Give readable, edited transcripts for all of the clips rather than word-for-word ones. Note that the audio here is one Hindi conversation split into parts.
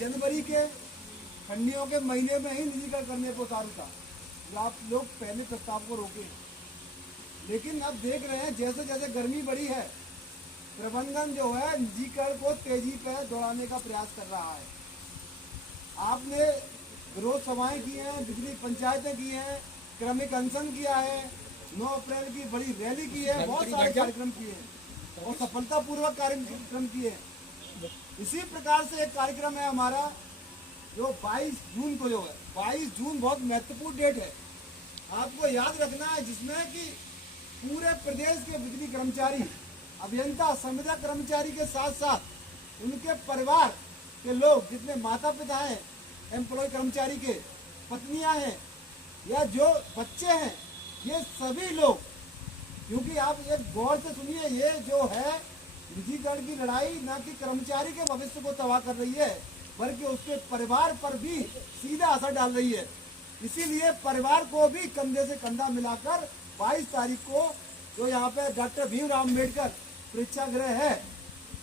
जनवरी के ठंडियों के महीने में ही निजीकरण करने को उतारू था। आप लोग पहले प्रस्ताव को रोके, लेकिन अब देख रहे हैं जैसे जैसे गर्मी बढ़ी है, प्रबंधन जो है निजीकरण को तेजी पर दौड़ाने का प्रयास कर रहा है। आपने विरोध सभाएं की हैं, बिजली पंचायतें की हैं, क्रमिक अनशन किया है, 9 अप्रैल की बड़ी रैली की है, बहुत सारे कार्यक्रम किए हैं और सफलतापूर्वक कार्यक्रम किए हैं। इसी प्रकार से एक कार्यक्रम है हमारा जो 22 जून को जो है, 22 जून बहुत महत्वपूर्ण डेट है, आपको याद रखना है, जिसमें कि पूरे प्रदेश के बिजली कर्मचारी, अभियंता, संविदा कर्मचारी के साथ साथ उनके परिवार के लोग, जितने माता पिता हैं, एम्प्लॉय कर्मचारी के पत्नियां हैं या जो बच्चे हैं, ये सभी लोग, क्योंकि आप एक गौर से सुनिए, ये जो है निजीकरण की लड़ाई न कि कर्मचारी के भविष्य को तबाह कर रही है, बल्कि उसके परिवार पर भी सीधा असर डाल रही है। इसीलिए परिवार को भी कंधे से कंधा मिलाकर 22 तारीख को जो यहाँ पे डॉक्टर भीमराव अम्बेडकर प्रेक्षागृह है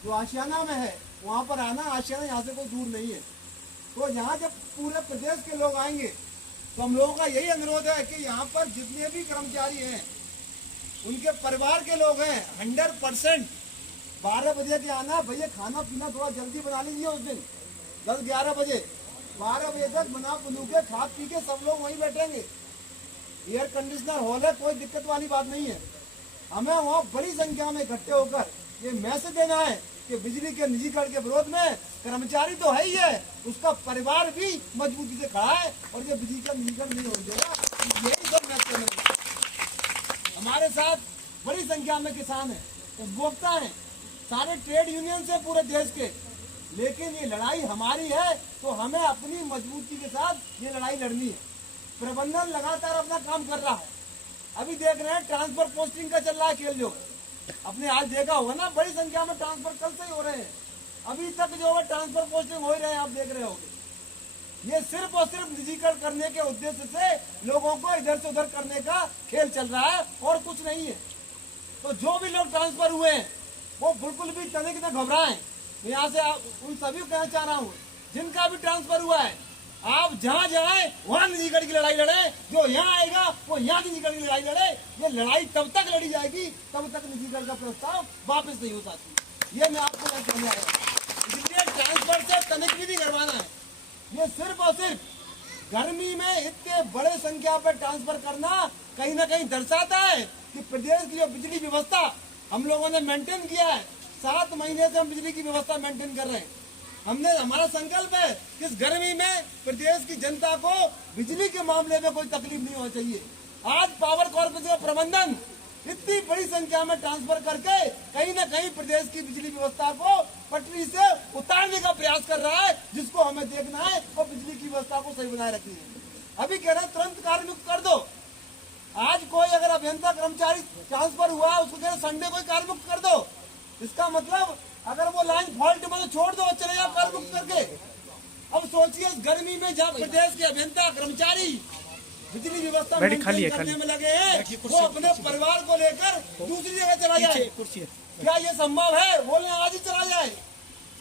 जो आशियाना में है, वहाँ पर आना। आशियाना यहाँ से कोई दूर नहीं है। तो यहाँ जब पूरे प्रदेश के लोग आएंगे तो हम लोगों का यही अनुरोध है कि यहाँ पर जितने भी कर्मचारी हैं, उनके परिवार के लोग हैं, 100% 12 बजे के आना। भैया खाना पीना थोड़ा जल्दी बना लीजिए उस दिन, 10-11 बजे, 12 बजे तक बना पुनू के खा पी के सब लोग वहीं बैठेंगे। एयर कंडीशनर हॉल है, कोई दिक्कत वाली बात नहीं है। हमें वहाँ बड़ी संख्या में इकट्ठे होकर ये मैसेज देना है कि बिजली के निजीकरण के विरोध में कर्मचारी तो है ही है, उसका परिवार भी मजबूती से खड़ा है और ये बिजली का निजीकरण नहीं होने देगा। यही सब मैसेज है। हमारे साथ बड़ी संख्या में किसान हैं, उपभोक्ता हैं, सारे ट्रेड यूनियन से पूरे देश के, लेकिन ये लड़ाई हमारी है तो हमें अपनी मजबूती के साथ ये लड़ाई लड़नी है। प्रबंधन लगातार अपना काम कर रहा है। अभी देख रहे हैं ट्रांसफर पोस्टिंग का चल रहा है खेल, जो अपने आज देखा होगा ना, बड़ी संख्या में ट्रांसफर कल से ही हो रहे हैं, अभी तक जो है ट्रांसफर पोस्टिंग हो ही रहे हैं, आप देख रहे होंगे। ये सिर्फ और सिर्फ निजीकरण करने के उद्देश्य से लोगों को इधर से उधर करने का खेल चल रहा है और कुछ नहीं है। तो जो भी लोग ट्रांसफर हुए हैं वो बिल्कुल भी तनिक न घबराएं। यहाँ से उन सभी को कहना चाह रहा हूँ, जिनका भी ट्रांसफर हुआ है, आप जहाँ जाए वहाँ निजीकरण की लड़ाई लड़े, जो यहाँ आएगा वो यहाँ निजीकरण की लड़ाई लड़े। ये लड़ाई तब तक लड़ी जाएगी तब तक निजीकरण का प्रस्ताव वापस नहीं हो सकती। ये मैं आपको कहने आया हूँ। इसलिए ट्रांसफर से तनिक भी नहीं करवाना है। ये सिर्फ और सिर्फ गर्मी में इतने बड़े संख्या पर ट्रांसफर करना कहीं ना कहीं दर्शाता है कि प्रदेश की जो बिजली व्यवस्था हम लोगों ने मेंटेन किया है, 7 महीने से हम बिजली की व्यवस्था मेंटेन कर रहे हैं। हमारा संकल्प है कि इस गर्मी में प्रदेश की जनता को बिजली के मामले में कोई तकलीफ नहीं होनी चाहिए। आज पावर कॉर्पोरेशन का प्रबंधन इतनी बड़ी संख्या में ट्रांसफर करके कहीं न कहीं प्रदेश की बिजली व्यवस्था को पटरी से उतारने का प्रयास कर रहा है, जिसको हमें देखना है और बिजली की व्यवस्था को सही बनाए रखनी है। अभी कह रहे हैं तुरंत कार्यमुक्त कर दो। आज कोई अगर अभियंता कर्मचारी ट्रांसफर हुआ है, उसको कह रहे संडे को कार्यमुक्त कर दो। इसका मतलब अगर वो लाइन फॉल्ट में तो छोड़ दो, चले जाओ कार्यमुक्त करके। अब सोचिए इस गर्मी में जब प्रदेश के अभियंता कर्मचारी बिजली व्यवस्था करने में लगे हैं, वो अपने परिवार को लेकर दूसरी जगह चला जाए, क्या ये संभव है? बोलने आज ही चला जाए।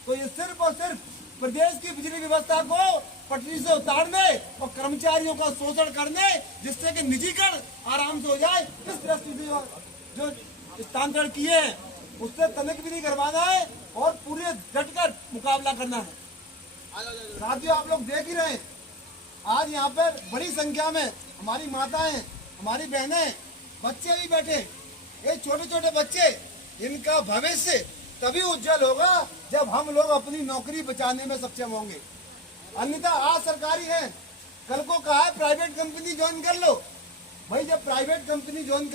तो ये सिर्फ और सिर्फ प्रदेश की बिजली व्यवस्था को पटरी से उतारने और कर्मचारियों का शोषण करने, जिससे कि निजीकरण आराम से हो जाए, इस दृष्टि से जो स्थानांतरण किए हैं उससे तनिक भी नहीं करवाना है और पूरे डटकर मुकाबला करना है। साथियों, आप लोग देख ही रहे हैं, आज यहाँ पर बड़ी संख्या में हमारी माताएं, हमारी बहनें, बच्चे भी बैठे। ये छोटे छोटे बच्चे, इनका भविष्य तभी उज्जवल होगा जब हम लोग अपनी नौकरी बचाने में सक्षम होंगे। अन्यथा आज सरकारी है, कल को कहा है प्राइवेट कंपनी ज्वाइन कर लो। भाई जब प्राइवेट कंपनी ज्वाइन कर